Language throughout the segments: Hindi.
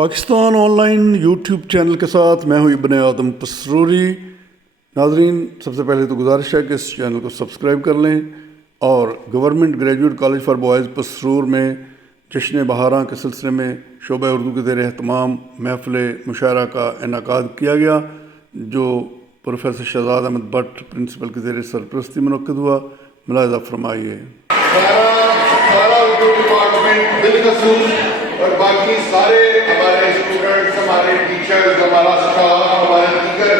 पाकिस्तान ऑनलाइन यूट्यूब चैनल के साथ मैं हूँ इब्ने आदम पसरूरी। नाजरीन, सबसे पहले तो गुजारिश है कि इस चैनल को सब्सक्राइब कर लें और government graduate college for boys Pasrur में जश्न बहारां के सिलसिले में शोबा उर्दू के ज़ेर एहतमाम महफ़िल मुशायरा का इनेकाद किया गया, जो प्रोफेसर शहजाद अहमद भट्ट प्रिंसिपल के ज़ेर सरपरस्ती मुनक्किद हुआ। मुलाहिज़ा फरमाइए। सारा उर्दू डिपार्टमेंट बिलखसूस और बाकी सारे हमारे स्टूडेंट्स, हमारे टीचर्स, हमारा स्टाफ, हमारे दीगर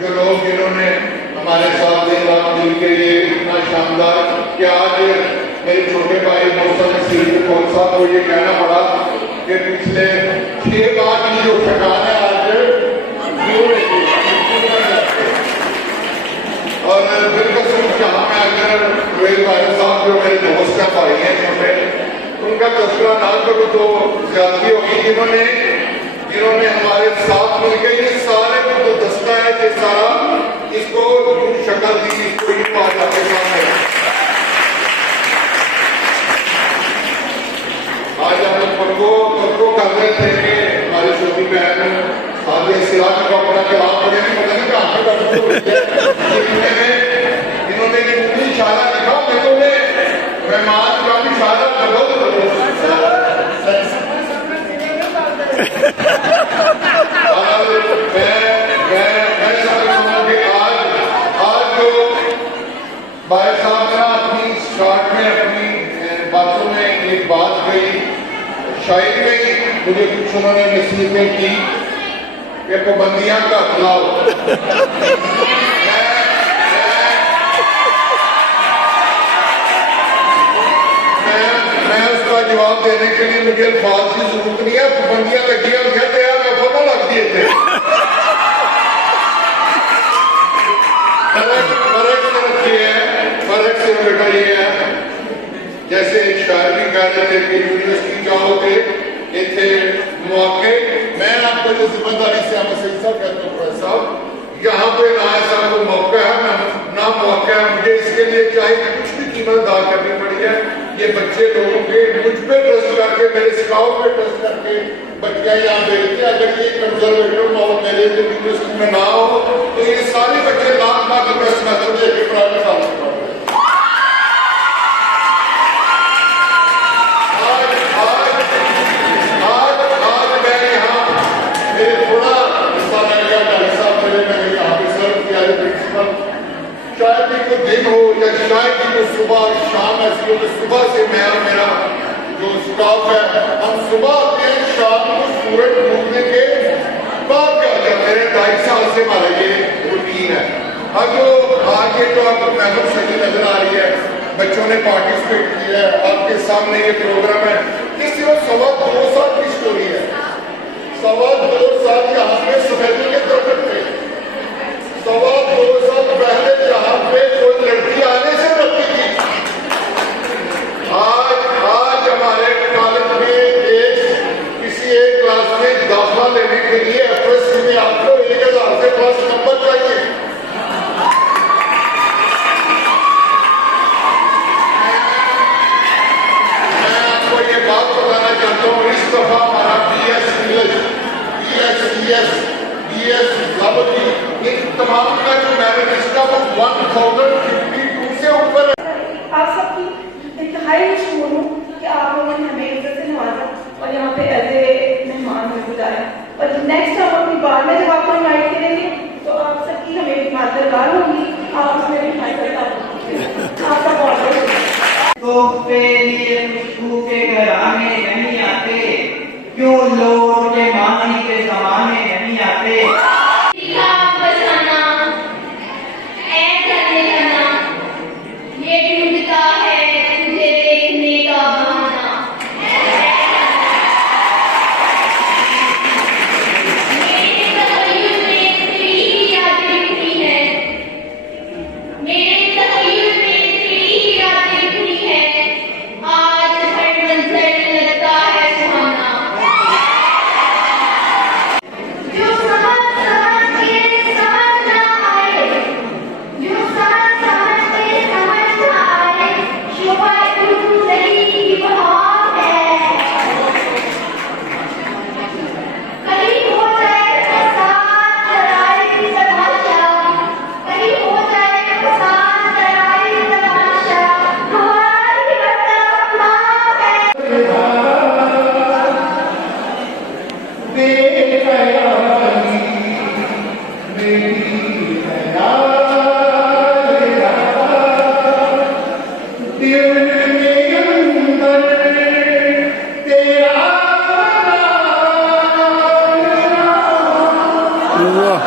जो लोग जिन्होंने हमारे साथ दिन रात मिल के ये इतना शानदार कि आज मेरे छोटे भाई मौसम नसीर कौन साहब को ये कहना पड़ा कि पिछले 6 बार की जो थकान है आज और बिलखसूस जहाँ में अगर रोहित भाई साहब जो मेरे दोस्त का भाई हैं छोटे, उनका तस्करा ना करूँ तो ज्यादती होगी। जिन्होंने हमारे साथ मिलकर ये सारे को तो दस्ता है कि सारा इसको शक्ल दी, इसको ही पा जाते सामने। आज हम पक्को कर रहे थे कि हमारी छोटी बहन आगे सिराज को अपना कलाम पढ़े नहीं, पता नहीं कहाँ इन्होंने इतनी इशारा लिखा, इन्होंने मेहमान का भी इशारा आज जो भाई साहब ने अपनी स्टार्ट में अपनी बातों में एक बात कही, शायद में मुझे कुछ उन्होंने नसीहतें की कि पाबंदियां का खिलाफ। जवाब देने के लिए मुझे अल्फाज की जरूरत नहीं है। पाबंदियां लगियां हुई थे यार, मैं पता लग दिए थे। फर्क से बेटा ये है, जैसे शायर भी कह रहे थे कि यूनिवर्सिटी जाओ थे इतने मौके, मैं आपको जो जिम्मेदारी से हम सही साहब कहते हैं साहब, यहाँ पे ना ऐसा कोई मौका है ना मौका है। मुझे इसके लिए चाहे कुछ भी कीमत अदा करनी पड़ी है। ये बच्चे लोगों के मुझ पे ट्रस्ट करके, मेरे स्काउट पे ट्रस्ट करके बच्चियां यहाँ भेजते। अगर ये कंजर्वेटिव माहौल मेरे यूनिवर्सिटी में ना हो तो ये सारे बच्चे लाख ट्रस्ट न समझे कि प्राइवेट कॉलेज में। आज मैं यहाँ मेरे थोड़ा हिस्सा लग गया, ढाई साल पहले मैंने यहाँ पे सर्व किया है प्रिंसिपल। शायद ही कोई दिन हो या शायद ही कोई सुबह शाम ऐसी हो, तो सुबह से मैं और मेरा जो स्टाफ है हम सुबह आते हैं, शाम को सूरज डूबने के बाद जाते हैं। मेरे 2.5 साल से हमारा ये रूटीन है। अब जो आज ये तो आपको महसूस सही नजर आ रही है, बच्चों ने पार्टिसिपेट किया है, आपके सामने ये प्रोग्राम है। ये सिर्फ 2.25 साल की स्टोरी है। 2.25 साल यहाँ पे सफेदी के दरख्त थे। 2.25 साल पहले यहाँ पे कोई लड़की आने से डरती थी। आज हमारे कॉलेज में किसी एक क्लास में दाखिला लेने के लिए एफएससी में आपको 1000 से प्लस नंबर चाहिए। मैं आपको ये बात बताना चाहता हूँ, इस दफा हमारा BS इंग्लिश, BS इन तमाम का जो मेरिट इसका वो 1052 से ऊपर है। आप सबकी इंतहाई मशहूर हूँ कि आप लोगों ने हमें इज्जत से नवाजा और यहाँ पे एज ए मेहमान में बुलाया। और नेक्स्ट हम अपनी बार में जब आपको इन्वाइट करेंगे तो आप सबकी हमें मादरगार होगी, आप उसमें भी आपका बहुत खुशबू के घराने नहीं आते, क्यों लोग के मानी के जमाने नहीं आते। आज हर मंजर लगता है सुहाना। वाह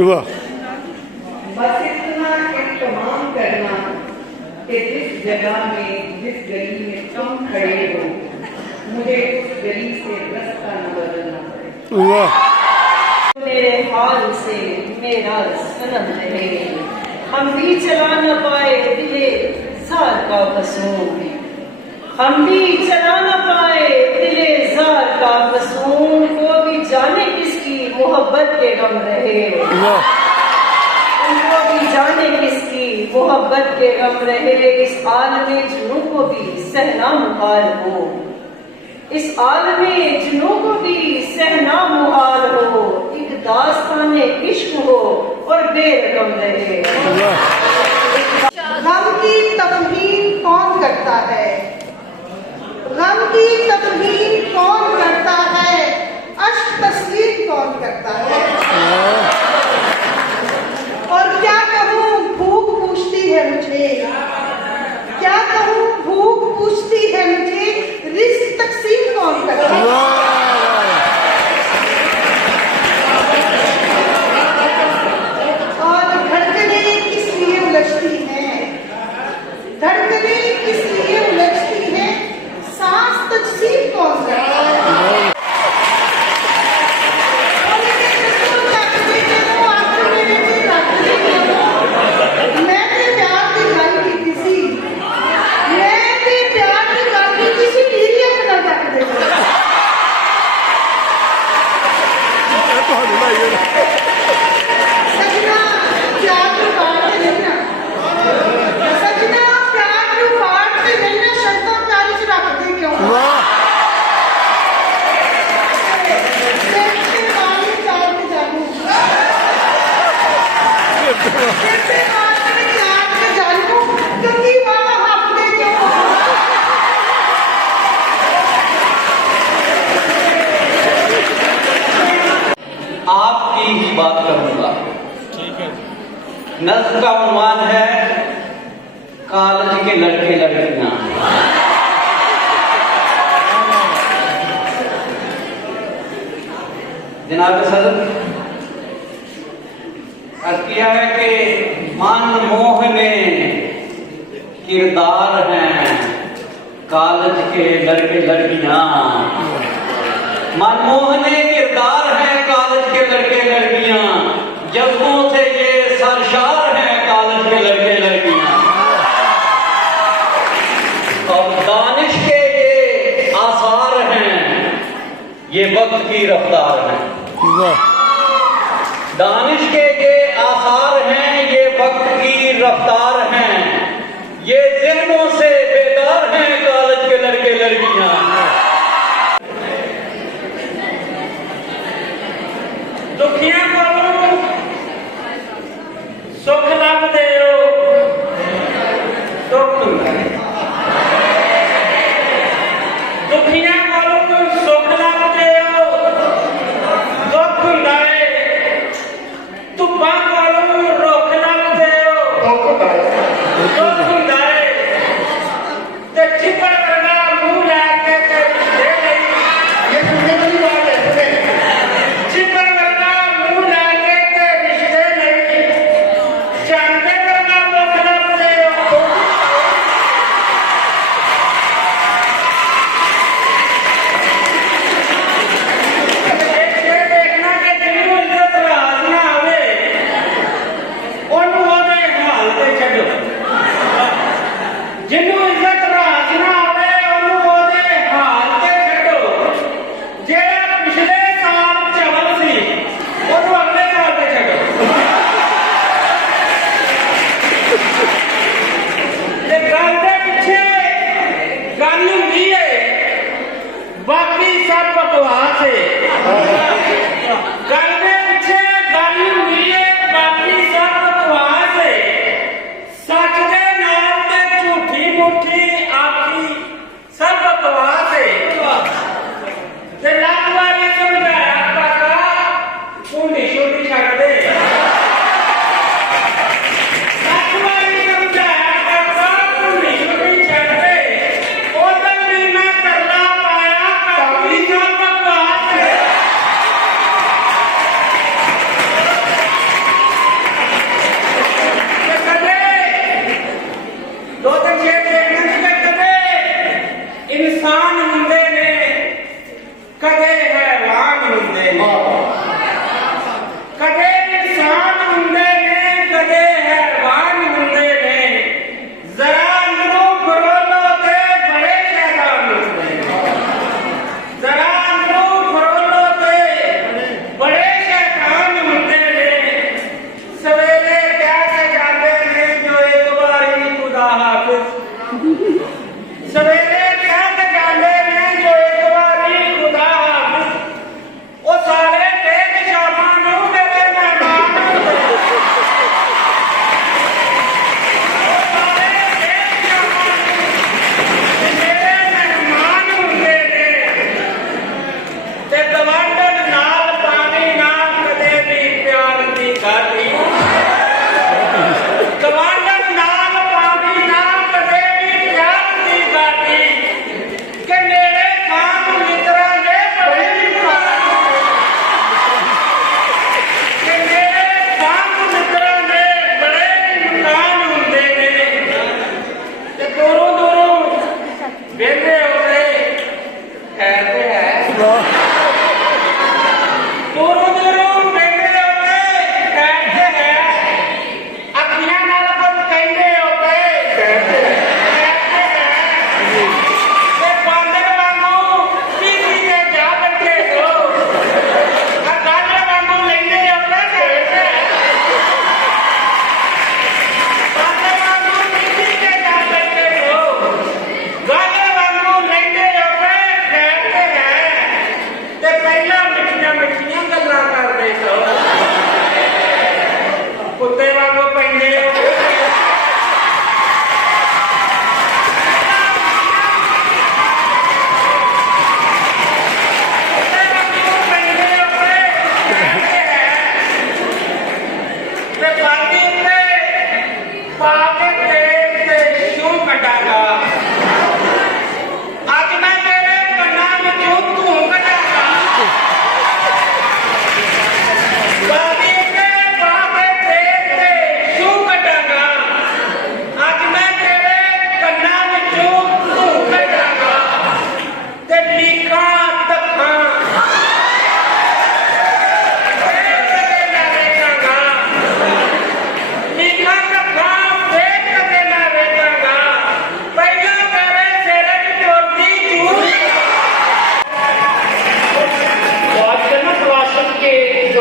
वाह बस इतना इत्तेमाम करना कि जिस जगह में जिस गली में तुम खड़े हो मुझे उस गली से रास्ता न बदलना पड़े। वाह मेरे हाल से मेरा सनम रहे, हम भी चला न पाए दिले जार का बसूम, हम भी चला न पाए दिले जार का बसूम, को भी जाने किसकी मोहब्बत के गम रहे, वाह उनको भी जाने किसकी मोहब्बत के गम रहे, इस आलमे जुनून को भी सहना मुहाल हो, इस आलमे जुनून को भी सहना मुहाल हो, एक दास्ताने इश्क हो और बेरकम रहे। गम की तफहीम कौन करता है, गम की तफहीम कौन करता है, अश्क तस्लीम कौन करता है। और क्या कहूँ भूख पूछती है मुझे, क्या कहूँ भूख पूछती है मुझे, रिस्क तकसीम कौन करता है। और धड़कने किस लिए उलझती हैं, धड़कने किस लिए उलझती हैं, सांस तकसीम कौन करता है। सजना प्यार को काटते नहीं ना, सजना प्यार को काटते नहीं ना, शर्तों प्यारी से रखते क्यों। से पानी चार के जानू, से पानी चार के जानू, क्योंकि वहाँ हाफते क्यों। आपकी ही बात करूंगा। नज़्म का उन्वान है कॉलेज के लड़के लड़कियां। जनाब सदर अर्ज किया है कि मन मोहने किरदार हैं कॉलेज के लड़के लड़कियां, मनमोहने किरदार हैं कॉलेज के लड़के लड़कियां, जज्बों से ये सरशार हैं कॉलेज के लड़के लड़कियां, और दानिश के ये आसार हैं, ये वक्त की रफ्तार हैं। दानिश के ये आसार हैं, ये वक्त की रफ्तार हैं, ये ज़हनों से बेदार हैं कॉलेज के लड़के लड़कियां। दुखियां को सुख लभदे हो, दुख दुखियां को सुख लभदे हो,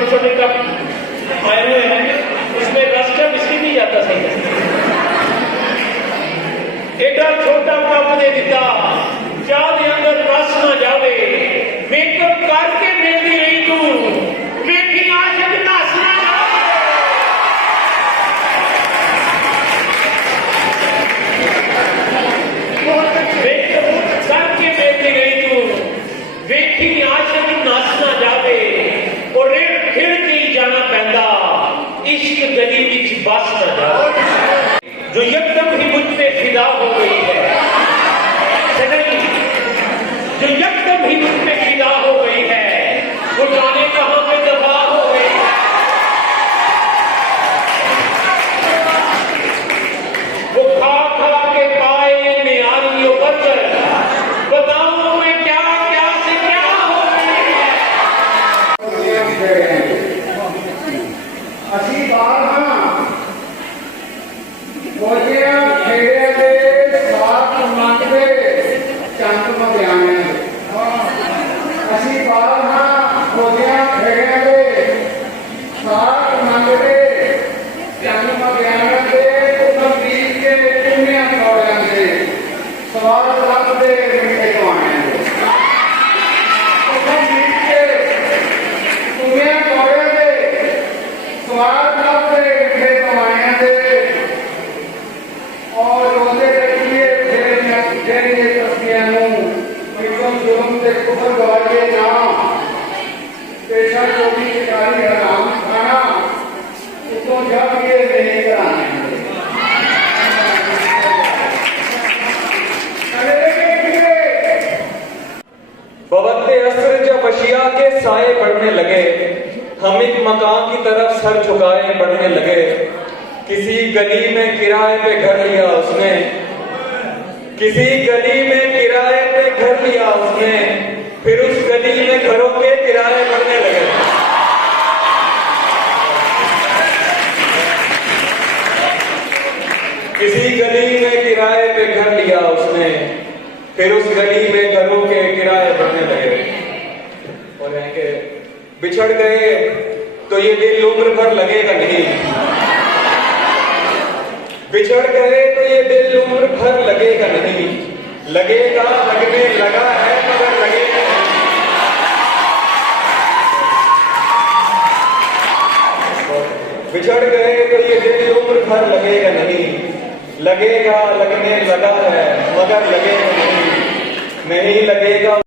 छोटे छोटे कप आए हुए हैं, उसमें रस का बिस्किट नहीं जाता सही। एडा छोटा कप दे दिता, चाह के अंदर रस ना जावे, मेकअप करके मिलती रही तू, वेखी आशिक नस ना जावे। मेकअप करके मिलती रही तू, वेखी आशिक नस ना जावे, और रेड़ खिड़ के ही जाना पैंदा, इश्क गली विच बस ना जावे। जो यकदम ही मुझ पे फिदा हो गई है, जो यकदम ही मुझ पे फिदा हो गई है, वो जाने कहां पे दफा हो गई है। वो खा खा के पाए नियारी बर्गर, बताऊं मैं क्या क्या से क्या हो गई है। ਅਸੀਂ ਬਾਹਰ ਹਾਂ ਮੋਜਿਆਂ ਖੇੜਿਆਂ ਦੇ ਸਾਥ ਮੰਗਦੇ ਚੰਦ ਮਧਿਆਣਿਆਂ ਦੇ। ਅਸੀਂ ਬਾਹਰ ਹਾਂ ਮੋਜਿਆਂ ਖੇੜਿਆਂ ਦੇ ਸਾਥ ਮੰਗਦੇ ਚੰਦ ਮਧਿਆਣਿਆਂ ਦੇ। ਉਦੋਂ ਬੀਤ ਕੇ ਚੁੰਨੀਆਂ ਤੋੜਿਆਂ ਦੇ ਸਵਾਦ ਲੱਭਦੇ ਮਿੱਠੇ ਕਹਾਣਿਆਂ ਦੇ। ਉਦੋਂ ਬੀਤ ਕੇ ਚੁੰਨੀਆਂ ਤੋੜਿਆਂ ਦੇ ਸਵਾਦ ਲੱਭਦੇ ਮਿੱਠੇ ਕਹਾਣਿਆਂ ਦੇ। और रोजे रखिए तेरे तस्वीर जुर्म से कुफर गवाइए ना, पेशा चोरी शिकारी हराम खाना, उसको जब ये नहीं कराने। बवत्ते असर जब अशिया के साए बढ़ने लगे, हम एक मकान की तरफ सर झुकाए बढ़ने लगे। किसी गली में किराए पे घर लिया उसने, किसी गली में किराए पे घर लिया उसने, फिर उस गली में घरों के किराए बढ़ने लगे। किसी गली में किराए पे घर लिया उसने, फिर उस गली में घरों के किराए बढ़ने लगे। और हैं कि बिछड़ गए तो ये दिल उम्र भर लगेगा नहीं, बिछड़ गए तो ये दिल उम्र भर लगेगा नहीं, लगेगा लगने लगा है मगर लगेगा नहीं। बिछड़ गए तो ये दिल उम्र भर लगेगा नहीं, लगेगा लगने लगा है मगर लगेगा नहीं, नहीं लगेगा।